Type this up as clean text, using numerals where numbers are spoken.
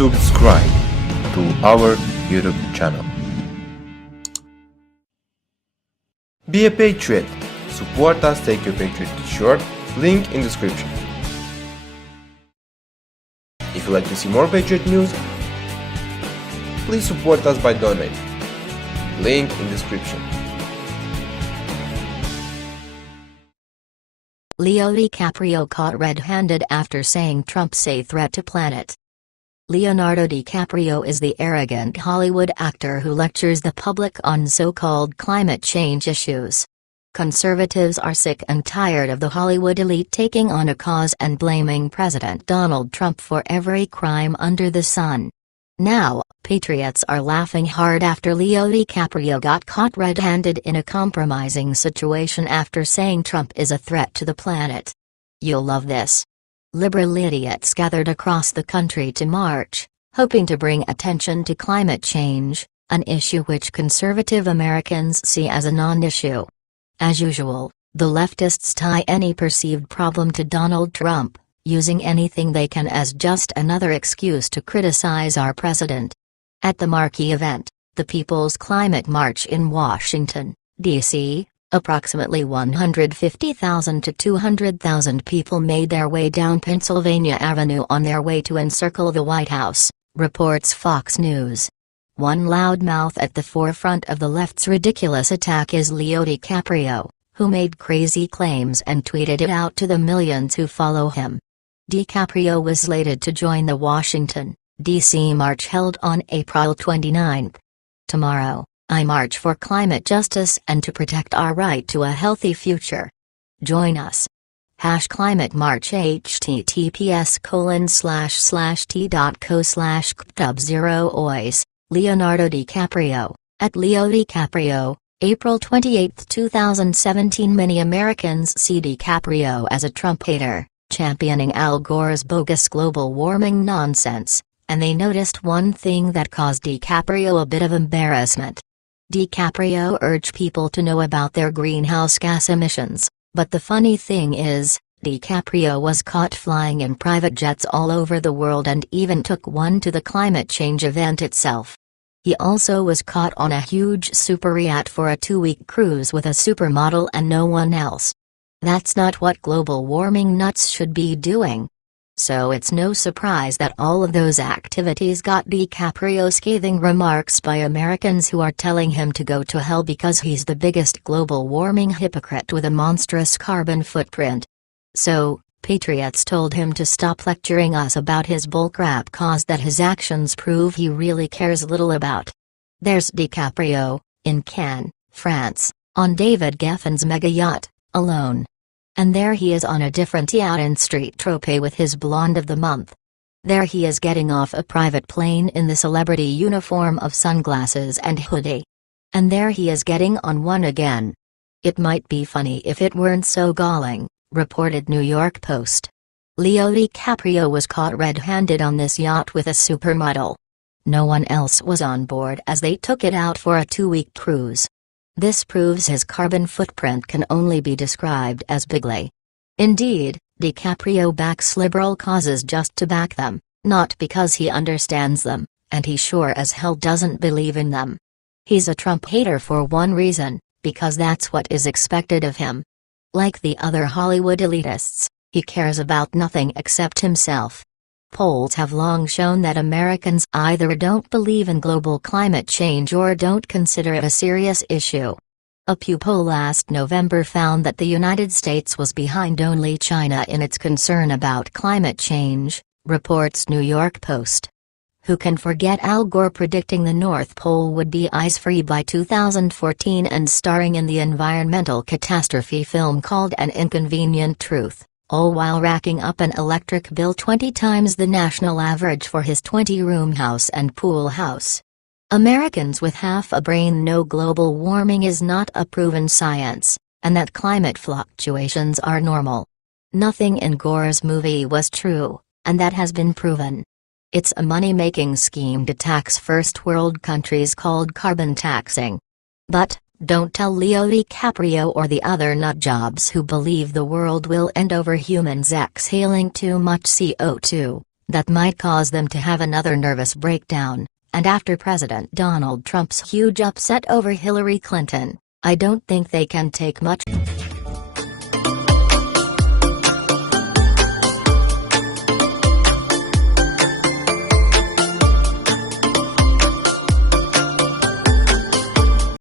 subscribe to our YouTube channel. Be a patriot. Support us. Take your Patriot t-shirt. Link in description. If you like to see more Patriot news, please support us by donating. Link in description. Leo DiCaprio caught red-handed after saying Trump's a threat to planet. Leonardo DiCaprio is the arrogant Hollywood actor who lectures the public on so-called climate change issues. Conservatives are sick and tired of the Hollywood elite taking on a cause and blaming President Donald Trump for every crime under the sun. Now, patriots are laughing hard after Leo DiCaprio got caught red-handed in a compromising situation after saying Trump is a threat to the planet. You'll love this. Liberal idiots gathered across the country to march, hoping to bring attention to climate change, an issue which conservative Americans see as a non-issue. As usual, the leftists tie any perceived problem to Donald Trump, using anything they can as just another excuse to criticize our president. At the marquee event, the People's Climate March in Washington, D.C., approximately 150,000 to 200,000 people made their way down Pennsylvania Avenue on their way to encircle the White House, reports Fox News. One loudmouth at the forefront of the left's ridiculous attack is Leo DiCaprio, who made crazy claims and tweeted it out to the millions who follow him. DiCaprio was slated to join the Washington, D.C. march held on April 29. Tomorrow, I march for climate justice and to protect our right to a healthy future. Join us. #ClimateMarch https://t.co/cpub0ois, Leonardo DiCaprio, at Leo DiCaprio, April 28, 2017. Many Americans see DiCaprio as a Trump hater, championing Al Gore's bogus global warming nonsense, and they noticed one thing that caused DiCaprio a bit of embarrassment. DiCaprio urged people to know about their greenhouse gas emissions, but the funny thing is, DiCaprio was caught flying in private jets all over the world and even took one to the climate change event itself. He also was caught on a huge super yacht for a 2-week cruise with a supermodel and no one else. That's not what global warming nuts should be doing. So it's no surprise that all of those activities got DiCaprio scathing remarks by Americans who are telling him to go to hell because he's the biggest global warming hypocrite with a monstrous carbon footprint. So, patriots told him to stop lecturing us about his bullcrap cause that his actions prove he really cares little about. There's DiCaprio, in Cannes, France, on David Geffen's mega yacht, alone. And there he is on a different yacht in Street Tropez with his blonde of the month. There he is getting off a private plane in the celebrity uniform of sunglasses and hoodie. And there he is getting on one again. It might be funny if it weren't so galling, reported New York Post. Leo DiCaprio was caught red-handed on this yacht with a supermodel. No one else was on board as they took it out for a 2-week cruise. This proves his carbon footprint can only be described as bigly. Indeed, DiCaprio backs liberal causes just to back them, not because he understands them, and he sure as hell doesn't believe in them. He's a Trump hater for one reason, because that's what is expected of him. Like the other Hollywood elitists, he cares about nothing except himself. Polls have long shown that Americans either don't believe in global climate change or don't consider it a serious issue. A Pew poll last November found that the United States was behind only China in its concern about climate change, reports New York Post. Who can forget Al Gore predicting the North Pole would be ice-free by 2014 and starring in the environmental catastrophe film called An Inconvenient Truth, all while racking up an electric bill 20 times the national average for his 20-room house and pool house. Americans with half a brain know global warming is not a proven science, and that climate fluctuations are normal. Nothing in Gore's movie was true, and that has been proven. It's a money-making scheme to tax first-world countries called carbon taxing. But, don't tell Leo DiCaprio or the other nutjobs who believe the world will end over humans exhaling too much CO2, That might cause them to have another nervous breakdown, and after President Donald Trump's huge upset over Hillary Clinton, I don't think they can take much.